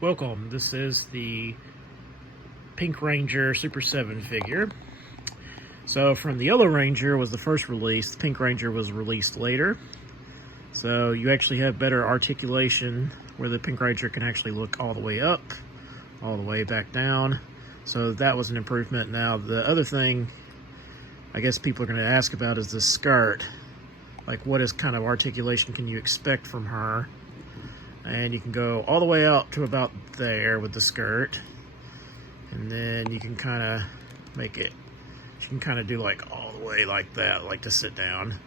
Welcome. This is the Pink Ranger Super 7 figure. So from the Yellow Ranger was the first release, the Pink Ranger was released later. So you actually have better articulation where the Pink Ranger can actually look all the way up, all the way back down. So that was an improvement. Now the other thing I guess people are going to ask about is the skirt. Like what is kind of articulation can you expect from her? And you can go all the way out to about there with the skirt, and then you can kind of make it, you can kind of do like all the way like that, like to sit down.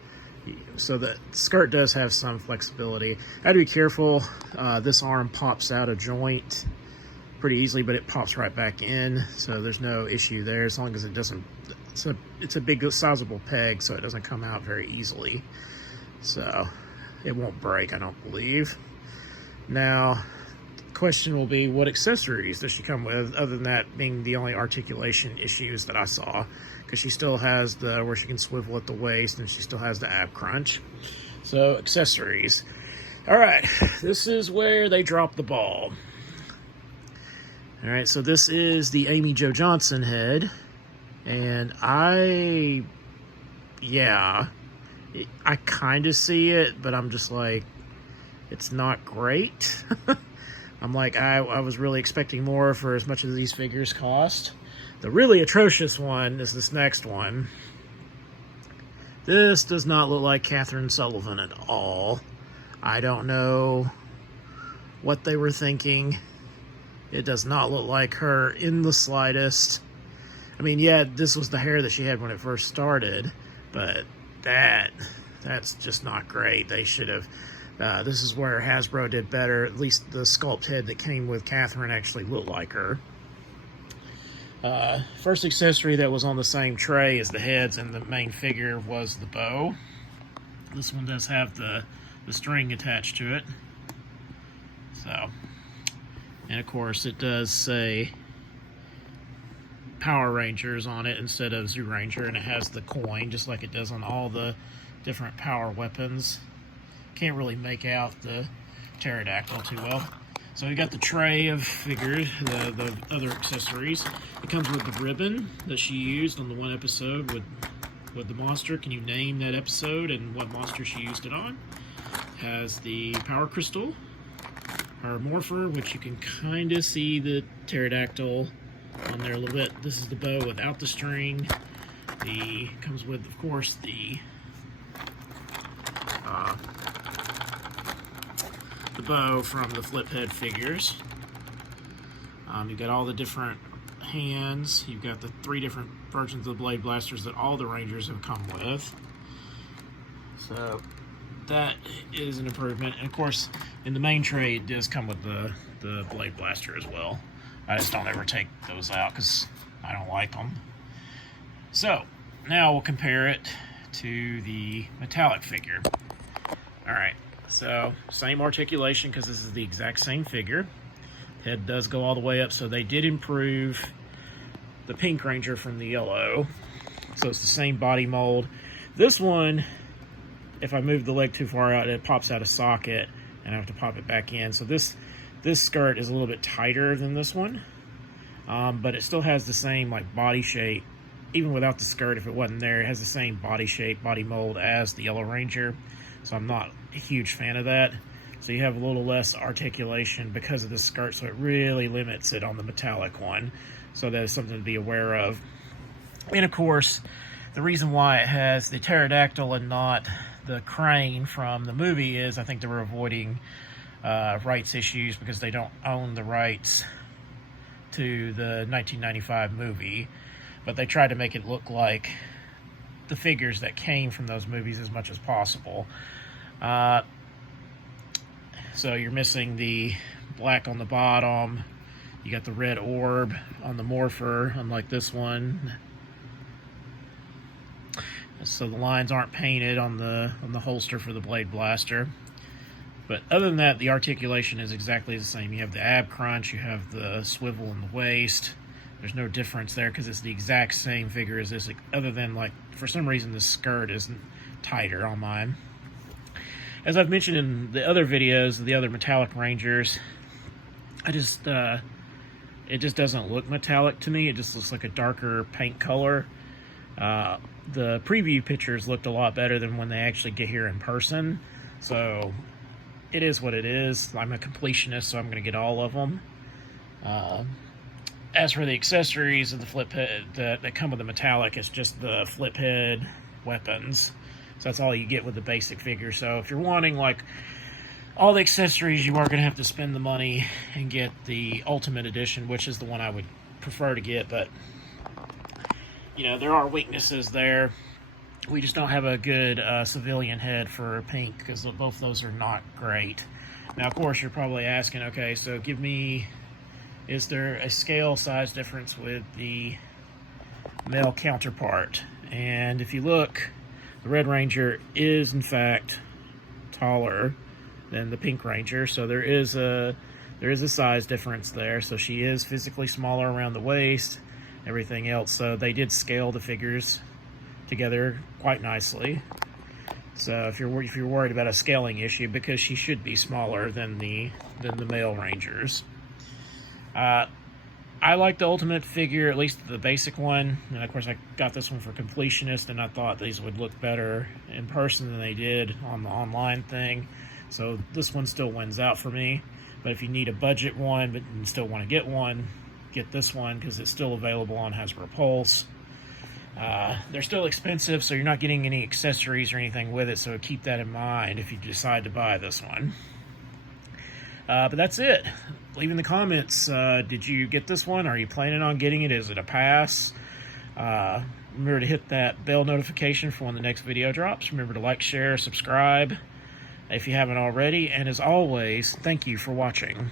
So the skirt does have some flexibility. I had to be careful. This arm pops out of joint pretty easily, but it pops right back in, so there's no issue there as long as it doesn't, it's a big sizable peg, so it doesn't come out very easily, so it won't break, I don't believe. Now, the question will be, what accessories does she come with, other than that being the only articulation issues that I saw? Because she still has the, where she can swivel at the waist, and she still has the ab crunch. So, accessories. Alright, this is where they drop the ball. Alright, so this is the Amy Jo Johnson head. And I kind of see it, but I'm just like, it's not great. I'm like, I was really expecting more for as much as these figures cost. The really atrocious one is this next one. This does not look like Catherine Sullivan at all. I don't know what they were thinking. It does not look like her in the slightest. I mean, yeah, this was the hair that she had when it first started, but that's just not great. They should have... this is where Hasbro did better. At least the sculpt head that came with Catherine actually looked like her. First accessory that was on the same tray as the heads and the main figure was the bow. This one does have the string attached to it. So, and of course it does say Power Rangers on it instead of Zyuranger, and it has the coin just like it does on all the different power weapons. Can't really make out the pterodactyl too well. So we got the tray of figures, the other accessories. It comes with the ribbon that she used on the one episode with the monster. Can you name that episode and what monster she used it on? Has the power crystal, her morpher, which you can kind of see the pterodactyl on there a little bit. This is the bow without the string. Comes with, of course, the bow from the flip head figures. You've got all the different hands. You've got the 3 different versions of the Blade Blasters that all the Rangers have come with. So that is an improvement. And of course, in the main tray, it does come with the Blade Blaster as well. I just don't ever take those out because I don't like them. So now we'll compare it to the metallic figure. Alright, so same articulation because this is the exact same figure. Head does go all the way up, so they did improve the Pink Ranger from the yellow. So it's the same body mold. This one, if I move the leg too far out, it pops out of socket and I have to pop it back in. So this skirt is a little bit tighter than this one, but it still has the same like body shape. Even without the skirt, if it wasn't there, it has the same body shape, body mold as the Yellow Ranger. So I'm not a huge fan of that. So you have a little less articulation because of the skirt, so it really limits it on the metallic one. So that is something to be aware of. And of course, the reason why it has the pterodactyl and not the crane from the movie is I think they were avoiding rights issues because they don't own the rights to the 1995 movie. But they tried to make it look like the figures that came from those movies as much as possible. So you're missing the black on the bottom. You got the red orb on the morpher, unlike this one. So the lines aren't painted on the holster for the Blade Blaster. But other than that, the articulation is exactly the same. You have the ab crunch, you have the swivel in the waist. There's no difference there because it's the exact same figure as this, other than, like, for some reason the skirt isn't tighter on mine. As I've mentioned in the other videos, the other metallic Rangers, it just doesn't look metallic to me. It just looks like a darker paint color. The preview pictures looked a lot better than when they actually get here in person. So it is what it is. I'm a completionist, so I'm going to get all of them. As for the accessories of the flip head that come with the metallic, it's just the flip head weapons. So that's all you get with the basic figure. So if you're wanting like all the accessories, you are going to have to spend the money and get the Ultimate Edition, which is the one I would prefer to get. But you know, there are weaknesses there. We just don't have a good civilian head for pink, because both those are not great. Now, of course, you're probably asking, okay, so give me, is there a scale size difference with the male counterpart? And if you look, the Red Ranger is, in fact, taller than the Pink Ranger, so there is a size difference there. So she is physically smaller around the waist, everything else. So they did scale the figures together quite nicely. So if you're worried about a scaling issue, because she should be smaller than the male Rangers. I like the Ultimate figure, at least the basic one. And of course, I got this one for completionist, and I thought these would look better in person than they did on the online thing. So this one still wins out for me. But if you need a budget one, but you still want to get one, get this one, because it's still available on Hasbro Pulse. They're still expensive, so you're not getting any accessories or anything with it, so keep that in mind if you decide to buy this one. But that's it. Leave in the comments, did you get this one? Are you planning on getting it? Is it a pass? Remember to hit that bell notification for when the next video drops. Remember to like, share, subscribe if you haven't already. And as always, thank you for watching.